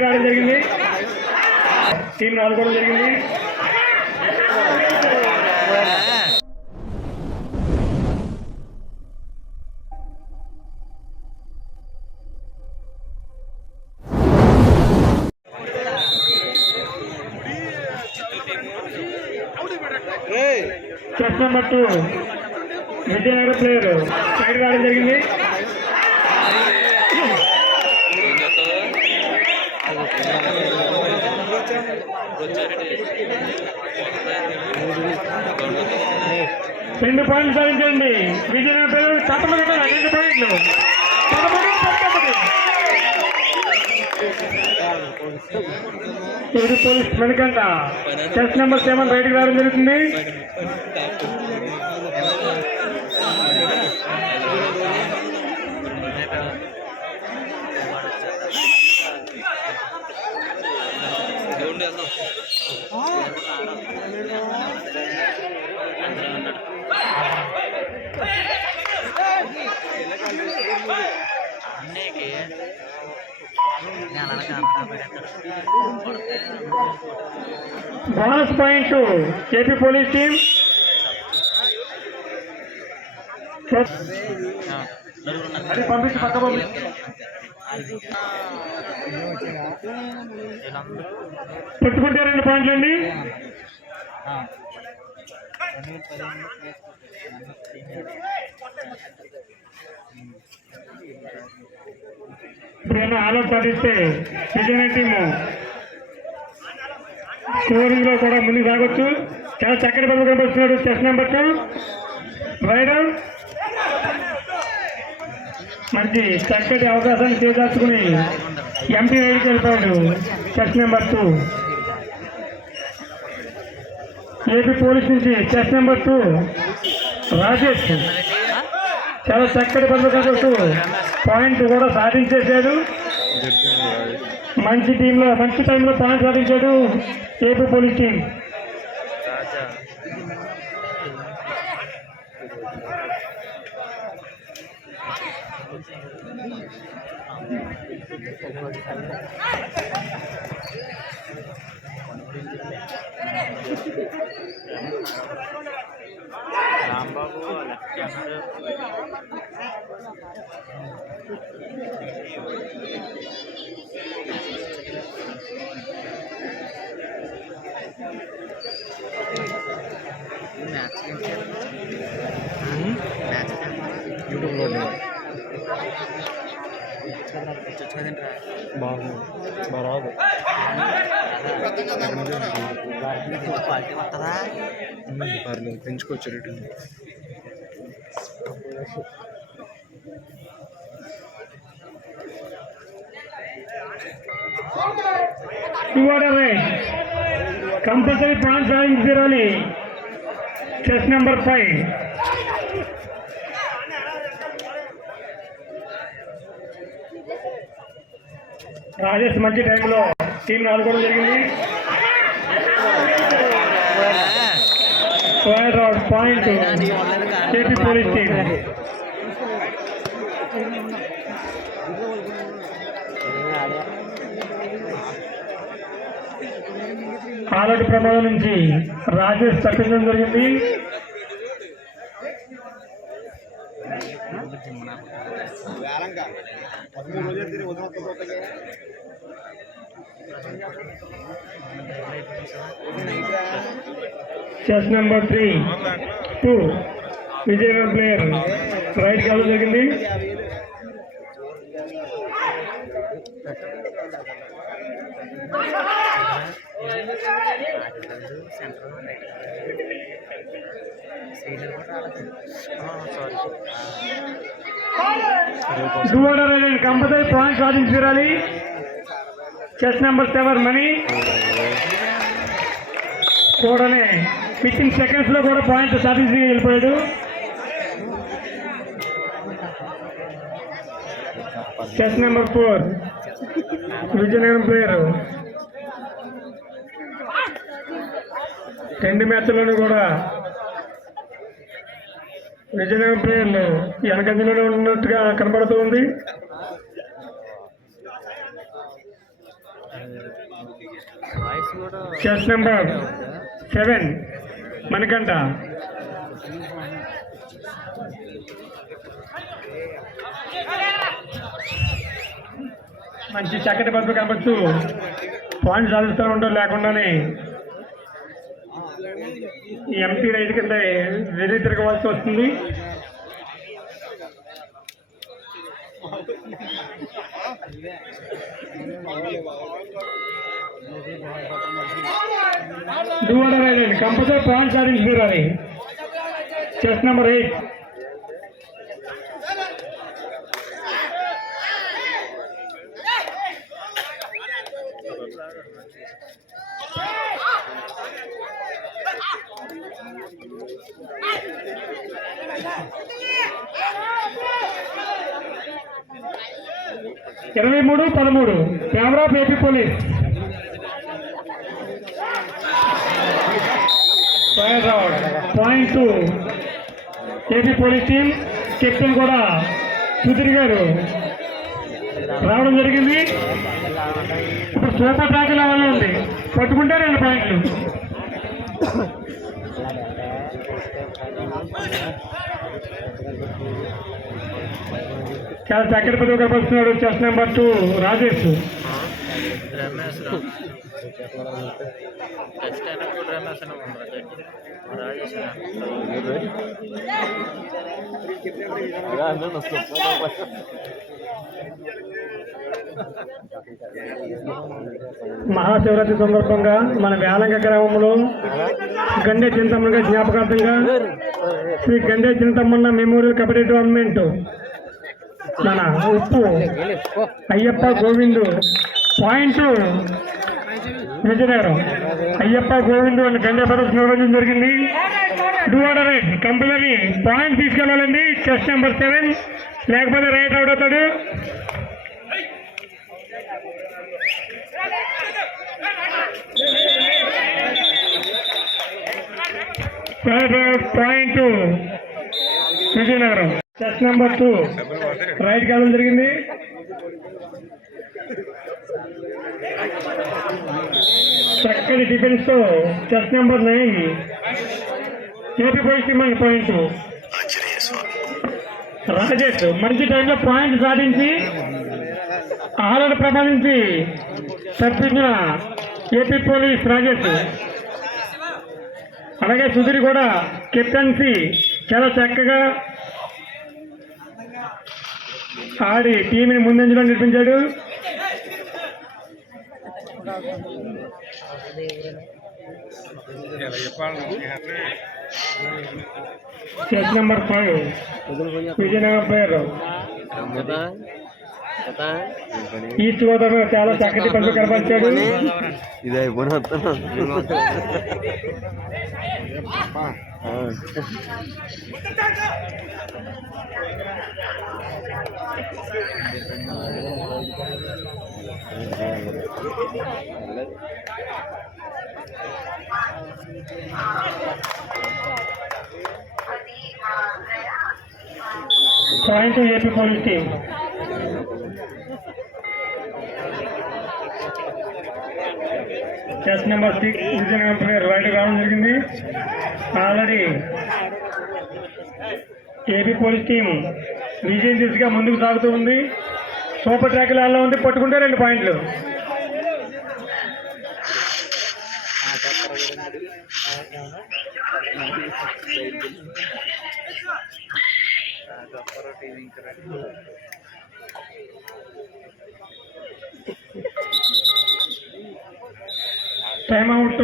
రైడ్ రావడం జరిగింది. టీం ఆడుకోవడం జరిగింది. చెస్ నెంబర్ 2 విజయనగరం ప్లేయర్ రైడ్ రావడం జరిగింది. రెండు పాయింట్లు సాధించండి. విజయనగరం ప్లేయర్ కట్టలు 2 పాయింట్లు. ఏడు పోలీస్ మణికంట చెస్ నెంబర్ 7 రైడ్కి రావడం జరుగుతుంది. Bonus point AP police team. అది పంపించి పక్క పెట్టుకుంటే 2 పాయింట్లు అండి. ఇప్పుడు ఆల్అౌట్ సాధిస్తే విజయనగరం టీము స్కోరింగ్ లో కూడా ముందుకు సాగొచ్చు. చాలా చక్కటి పనులు కనిపిస్తున్నాడు చెస్ నెంబర్ 2 రైడర్. మంచి చక్కటి అవకాశాన్ని చేదార్చుకుని ఎంపీ రైడ్కి వెళ్ళిపోయాడు చెస్ నెంబర్ 2. ఏపీ పోలీస్ నుంచి చెస్ నెంబర్ 2 రాజేష్ చాలా చక్కటి పనులు కనిపిస్తూ పాయింట్ కూడా సాధించేశాడు. మంచి టీంలో మంచి టైంలో పాయింట్ సాధించాడు ఏపీ పోలీస్ టీం. యూట్యూబ్లో బాగు పర్లేదు పెంచుకోవచ్చు రిటర్న్. కంపల్సరీ పాయింట్ సాధించాలి చెస్ నెంబర్ 5. రాజేష్ మంచి టైంలో టీం ఆడుకోవడం జరిగింది. Point AP police team. ఆలటి ప్రమాదం నుంచి రాజేష్ తప్పించడం జరిగింది. Chess number 2 Vizianagaram player right కావడం జరిగింది. కంపల్సరీ పాయింట్ సాధించి తీరాలి చెస్ నెంబర్ 7 మనీ. కూడానే విత్ ఇన్ సెకండ్స్ లో కూడా పాయింట్ సాధించి వెళ్ళిపోయాడు. చెస్ నెంబర్ 4 విజయనగరం ప్లేయర్ 2 మ్యాచ్ల్లోనూ కూడా విజయనగరం ప్లేయర్లు వెనకంజలోనే ఉన్నట్టుగా కనబడుతూ ఉంది. చెస్ నెంబర్ 7 మణికంఠ. మంచి చక్కటి బస్సు కనపచ్చు. పాయింట్ సాధిస్తూ ఉండడం లేకుండానే ఈ ఎంపీ రైతు కింద వెళ్లి తిరగవలసి వస్తుంది. కంపల్సరీ పాయింట్ సాధించి తీరాలి. Chest number 8 23-13 camera off AP police. Point 2 AP police team. Captain కూడా సుధీర్ గారు రావడం జరిగింది. ఇప్పుడు సూపర్ ట్యాకిల్ వల్ల ఉంది, పట్టుకుంటే 2 పాయింట్లు. చాలా చక్కటి పదవి కనపడుతున్నాడు. చెస్ నెంబర్ 2 రాజేష్. మహాశివరాత్రి సందర్భంగా మన వేలంక గ్రామంలో గండే చింతమ్మగా జ్ఞాపకార్థంగా శ్రీ గండే చింతమ్మన్న మెమోరియల్ కబడ్డీ టోర్నమెంట్ మన ఉప్పు అయ్యప్ప గోవిందు పాయింట్ విజయనగరం అయ్యప్ప గోవిందు అని గండే ప్రదర్శన నిర్వహించడం జరిగింది. కంపల్సరీ పాయింట్ తీసుకెళ్ళాలండి. చెస్ నెంబర్ 7 లేకపోతే రైట్ అవుట్ అవుతాడు. Point Vizianagaram. Chest number 2 raid కావడం జరిగింది. చక్కటి డిఫెన్స్ తో chest number 9 AP police team point. Rajesh మంచి టైంలో పాయింట్ సాధించి ఆలడ ప్రమాణించి తప్పించిన ఏపీ పోలీస్ రాజేష్. అలాగే సుధీర్ కూడా కెప్టెన్సీ చాలా చక్కగా ఆడి టీంని ముందంజలో నడిపించాడు. Chest number 5 Vizianagaram player east Godavari చాలా చక్కటి పనులు కనపరిచాడు. Point AP police team. Chest number 6 Vizianagaram player raid రావడం జరిగింది. ఆల్రెడీ ఏపీ పోలీస్ టీం విజయం దిశగా ముందుకు సాగుతూ ఉంది. సూపర్ ట్రాకిల్ ఆల్లో ఉంది, పట్టుకుంటే 2 పాయింట్లు. Time out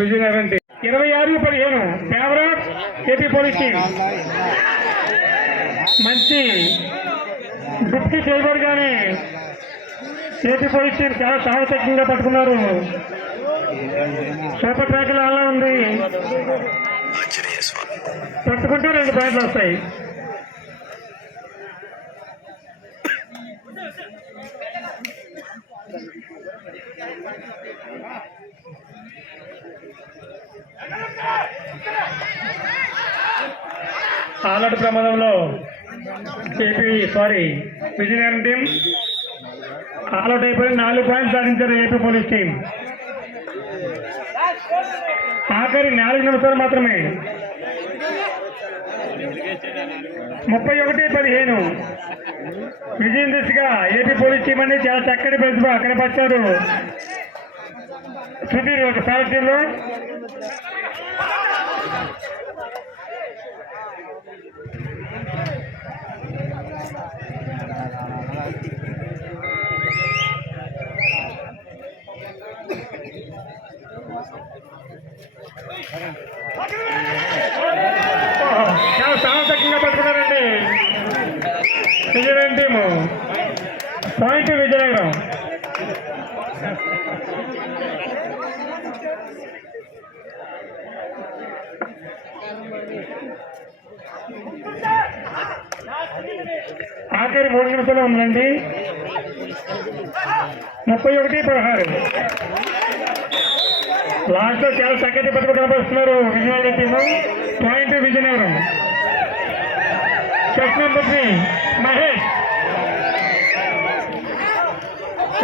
Vizianagaram 26-15 favourite AP police team. మంచి గుప్తి చేయబడిగానే ఏపీ పోలీస్ టీం చాలా సాహసంగా పట్టుకున్నారు. సూపర్ ట్రాక్ అలా ఉంది, పట్టుకుంటే 2 పాయింట్లు వస్తాయి. ఆలటి ప్రమాదంలో విజయనగరం టీం ఆల్అౌట్ అయిపోయి 4 పాయింట్స్ సాధించారు ఏపీ పోలీస్ టీం. ఆఖరి 4 నిమిషాలు మాత్రమే. 31-15 విజయం దిశగా ఏపీ పోలీస్ టీం అని చాలా చక్కటి ప్రతిభ అక్కడ పచ్చారు. సుధీర్ ఒక సారథ్యంలో చాలా సాహసంగా పట్టుకున్నారండి విజయనగరం టీము. పాయింట్ విజయనగరం. ఆఖరి 3 నిమిషాలు ఉందండి. 31-16 లాస్ట్ లో చాలా చక్కటి పట్టుకు కనపరుస్తున్నారు Vizianagaram team. Point Vizianagaram. Chest number 3 Mahesh.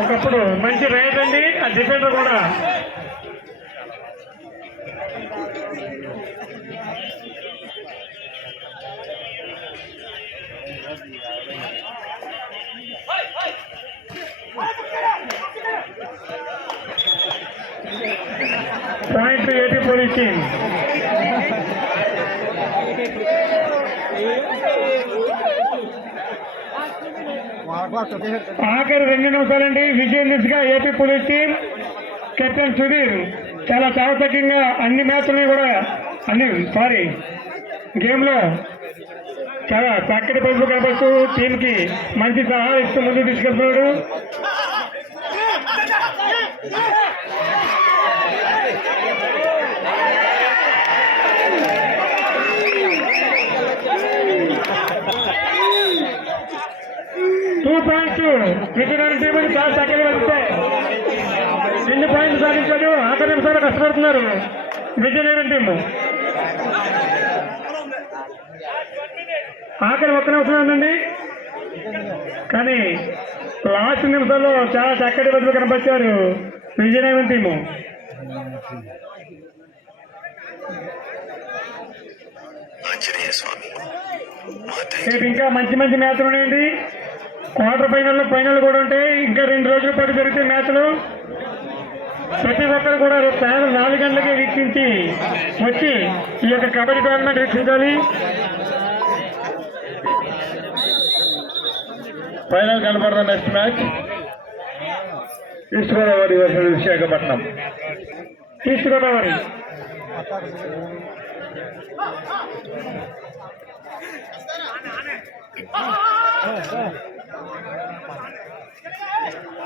ఒకప్పుడు మంచి రైట్ అండి ఆ డిఫెండర్ కూడా. Point AP police team. ఆఖరి 2 నిమిషాలండి. విజయం దిశగా AP police team. Captain Sudheer చాలా చావచక్యంగా అన్ని మ్యాచ్లని కూడా గేమ్ లో చాలా చక్కటి పరుపులు కనపరుస్తూ టీంకి మంచి సహాయం ఇస్తూ ముందుకు తీసుకెళ్తున్నాడు. విజయనగరం టీం చాలా చక్కగా వెళ్తే 2 పాయింట్లు సాధించారు. ఆఖరి నిమిషాలు కష్టపడుతున్నారు విజయనగరం టీము. ఆఖరి 1 నిమిషం ఉందండి కానీ లాస్ట్ నిమిషంలో చాలా చక్కటి బదులు కనపరిచారు విజయనగరం టీము. ఇంకా మంచి మంచి మ్యాచ్లు ఉన్నాయండి. క్వార్టర్ ఫైనల్ కూడా ఉంటాయి. ఇంకా 2 రోజుల పాటు జరిగితే మ్యాచ్లు. ప్రతి ఒక్కరు కూడా రేపు సాయంత్రం 4 గంటలకే వీక్షించి వచ్చి ఈ యొక్క కబడ్డీ టోర్నమెంట్ వీక్షించాలి. ఫైనల్ కనపడతాం. Next match east Godavari versus Visakhapatnam. East Godavari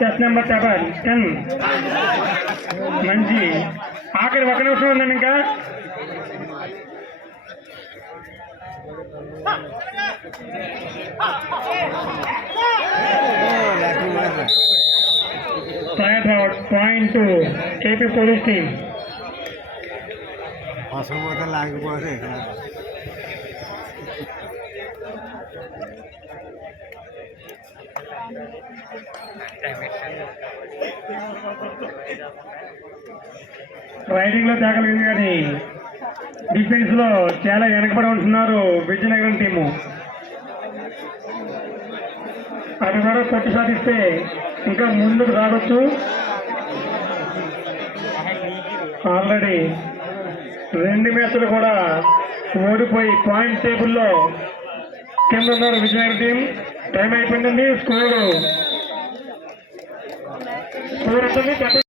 chest number 10 మంచి. ఆఖరి 1 నిమిషం ఉందండి. ఇంకా పాయింట్ ఏపీ పోలీస్ టీం. లాగిపోతే రైడింగ్ లో తేగలిగింది కానీ డిఫెన్స్ లో చాలా వెనకబడి ఉంటున్నారు విజయనగరం టీము. అది కూడా కొట్టి సాధిస్తే ఇంకా ముందుకు రావచ్చు. ఆల్రెడీ 2 మ్యాచ్లు కూడా ఓడిపోయి పాయింట్ టేబుల్లో కింద ఉన్నారు విజయనగరం టీం. టైం అయిపోయిందండి. స్కోర్ ఉంటుంది.